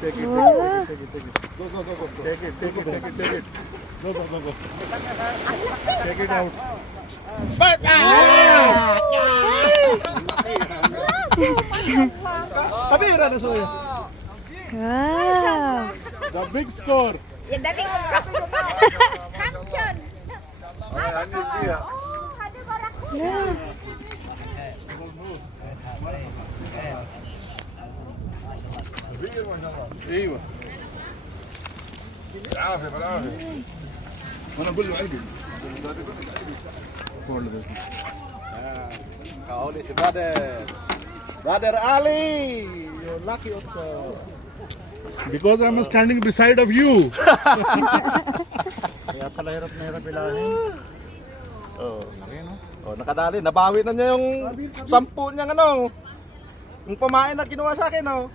Take it. Wow. Take it. Go. Take it. Go. Take it out. Kabira na soya. Wow. The big score. Yung dating champion. Ada barak. ايوه بالعافيه وانا اقول له عدل Kauli si brother. Brother Ali. You're lucky also. because I'm standing beside of you. Kaya pala hirap na hirap ilahin. Oh, oh, nakadali. Nabawi na niya yung 10 niyang ano. Yung pamain na kinuha sa akin, oh.